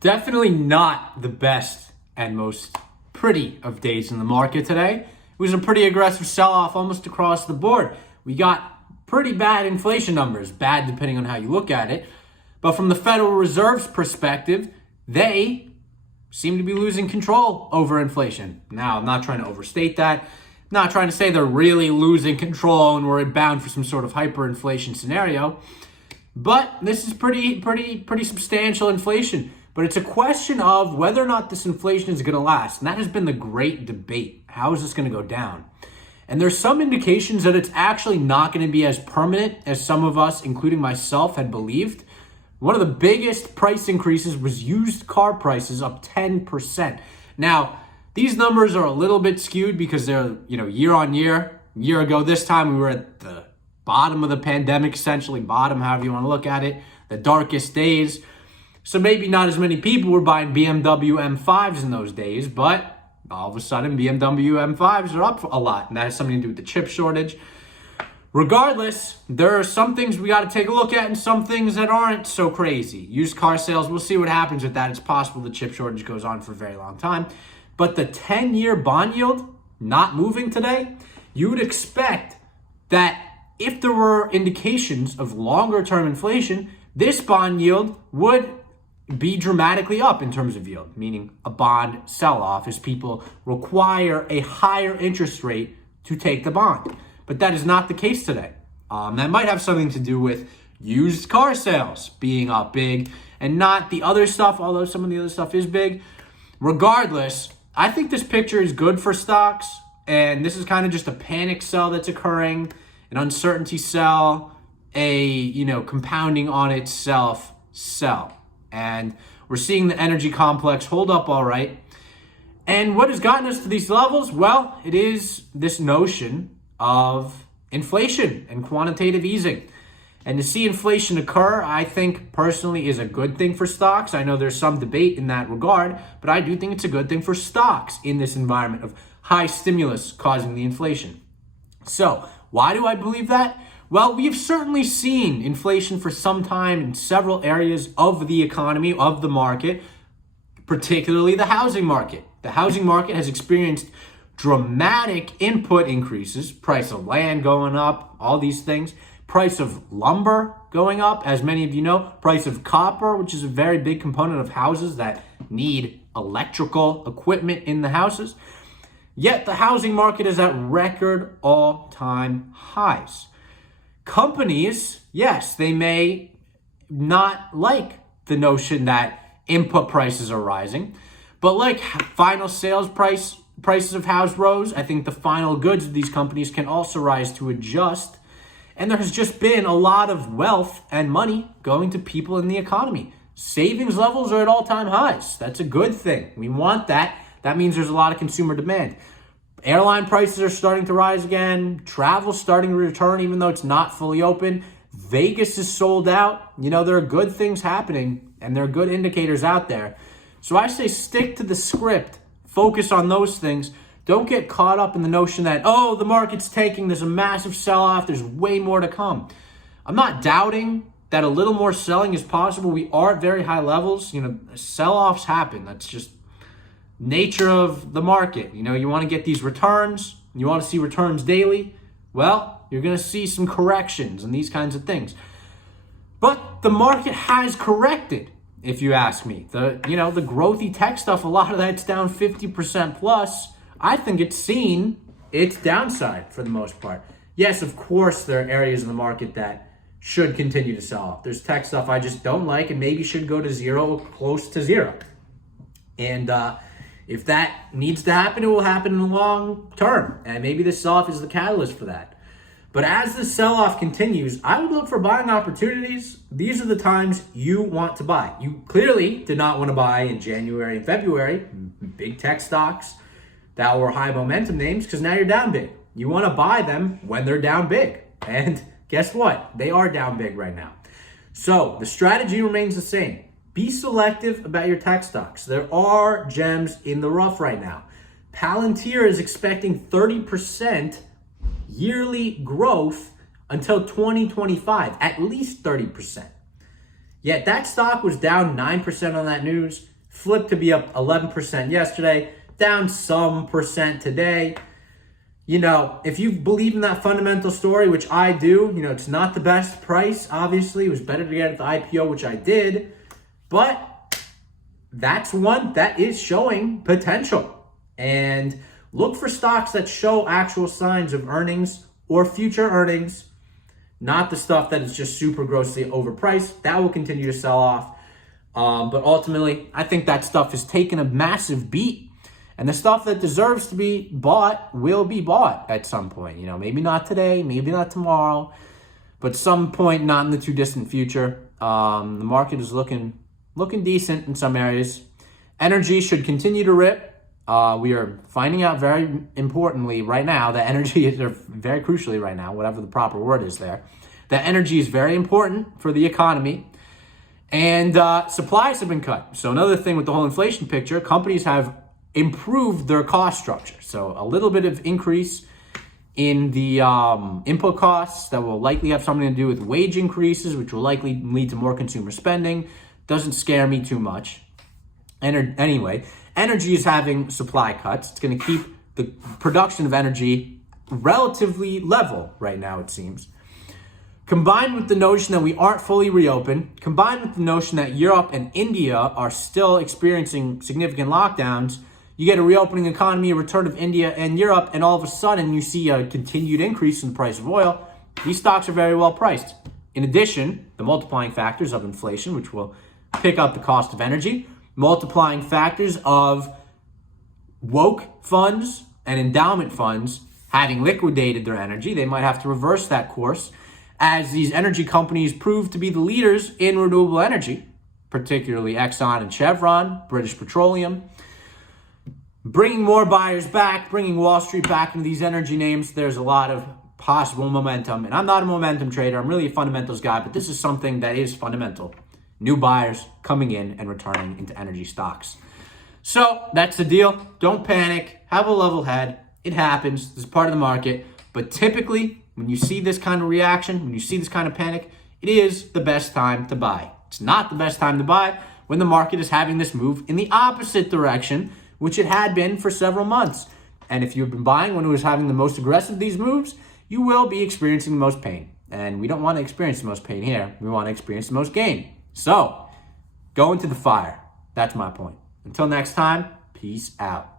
Definitely not the best and most pretty of days in the market today. It was a pretty aggressive sell-off almost across the board. We got pretty bad inflation numbers, bad depending on how you look at it. But from the Federal Reserve's perspective, they seem to be losing control over inflation. Now, I'm not trying to overstate that. I'm not trying to say they're really losing control and we're bound for some sort of hyperinflation scenario. But this is pretty substantial inflation. But it's a question of whether or not this inflation is going to last. And that has been the great debate. How is this going to go down? And there's some indications that it's actually not going to be as permanent as some of us, including myself, had believed. One of the biggest price increases was used car prices up 10%. Now, these numbers are a little bit skewed because they're, year on year. A year ago this time, we were at the bottom of the pandemic, essentially, bottom, however you want to look at it, the darkest days. So maybe not as many people were buying BMW M5s in those days, but all of a sudden BMW M5s are up a lot, and that has something to do with the chip shortage. Regardless, there are some things we got to take a look at and some things that aren't so crazy. Used car sales, we'll see what happens with that. It's possible the chip shortage goes on for a very long time. But the 10-year bond yield not moving today, you would expect that if there were indications of longer-term inflation, this bond yield would be dramatically up in terms of yield, meaning a bond sell-off as people require a higher interest rate to take the bond. But that is not the case today. That might have something to do with used car sales being up big and not the other stuff, although some of the other stuff is big. Regardless, I think this picture is good for stocks, and this is kind of just a panic sell that's occurring, an uncertainty sell, a compounding on itself sell. And we're seeing the energy complex hold up all right. And what has gotten us to these levels? Well, it is this notion of inflation and quantitative easing. And to see inflation occur, I think personally is a good thing for stocks. I know there's some debate in that regard, but I do think it's a good thing for stocks in this environment of high stimulus causing the inflation. So why do I believe that? Well, we have certainly seen inflation for some time in several areas of the economy, of the market, particularly the housing market. The housing market has experienced dramatic input increases, price of land going up, all these things, price of lumber going up, as many of you know, price of copper, which is a very big component of houses that need electrical equipment in the houses. Yet the housing market is at record all-time highs. Companies, yes, they may not like the notion that input prices are rising, but like final sales prices of houses rose, I think the final goods of these companies can also rise to adjust. And there has just been a lot of wealth and money going to people in the economy. Savings levels are at all-time highs. That's a good thing. We want that. That means there's a lot of consumer demand. Airline prices are starting to rise again. Travel's starting to return, even though it's not fully open. Vegas is sold out. There are good things happening, and there are good indicators out there. So I say stick to the script. Focus on those things. Don't get caught up in the notion that, the market's tanking. There's a massive sell-off. There's way more to come. I'm not doubting that a little more selling is possible. We are at very high levels. Sell-offs happen. That's just nature of the market. You want to get these returns. You want to see returns daily. Well, you're going to see some corrections and these kinds of things. But the market has corrected, if you ask me. The growthy tech stuff, a lot of that's down 50% plus. I think it's seen its downside for the most part. Yes, of course, there are areas in the market that should continue to sell off. There's tech stuff I just don't like and maybe should go to zero, close to zero. And if that needs to happen, it will happen in the long term. And maybe this sell-off is the catalyst for that. But as the sell-off continues, I would look for buying opportunities. These are the times you want to buy. You clearly did not want to buy in January and February, big tech stocks that were high momentum names, because now you're down big. You want to buy them when they're down big. And guess what? They are down big right now. So the strategy remains the same. Be selective about your tech stocks. There are gems in the rough right now. Palantir is expecting 30% yearly growth until 2025, at least 30%. Yet that stock was down 9% on that news, flipped to be up 11% yesterday, down some percent today. If you believe in that fundamental story, which I do, it's not the best price, obviously. It was better to get at the IPO, which I did. But that's one that is showing potential. And look for stocks that show actual signs of earnings or future earnings, not the stuff that is just super grossly overpriced. That will continue to sell off. But ultimately, I think that stuff has taken a massive beat. And the stuff that deserves to be bought will be bought at some point. Maybe not today, maybe not tomorrow, but some point not in the too distant future. The market is looking decent in some areas. Energy should continue to rip. We are finding out very importantly right now that energy is, or very crucially right now, whatever the proper word is there, that energy is very important for the economy. And supplies have been cut. So another thing with the whole inflation picture, companies have improved their cost structure. So a little bit of increase in the input costs that will likely have something to do with wage increases, which will likely lead to more consumer spending. Doesn't scare me too much. Anyway, energy is having supply cuts. It's going to keep the production of energy relatively level right now, it seems. Combined with the notion that we aren't fully reopened, combined with the notion that Europe and India are still experiencing significant lockdowns, you get a reopening economy, a return of India and Europe, and all of a sudden you see a continued increase in the price of oil. These stocks are very well priced. In addition, the multiplying factors of inflation, which will pick up the cost of energy, multiplying factors of woke funds and endowment funds having liquidated their energy. They might have to reverse that course as these energy companies prove to be the leaders in renewable energy, particularly Exxon and Chevron, British Petroleum. Bringing more buyers back, bringing Wall Street back into these energy names, there's a lot of possible momentum. And I'm not a momentum trader. I'm really a fundamentals guy, but this is something that is fundamental. New buyers coming in and returning into energy stocks. So that's the deal. Don't panic. Have a level head. It happens. This is part of the market. But typically, when you see this kind of reaction, when you see this kind of panic, it is the best time to buy. It's not the best time to buy when the market is having this move in the opposite direction, which it had been for several months. And if you've been buying when it was having the most aggressive of these moves, you will be experiencing the most pain. And we don't want to experience the most pain here. We want to experience the most gain. So, go into the fire. That's my point. Until next time, peace out.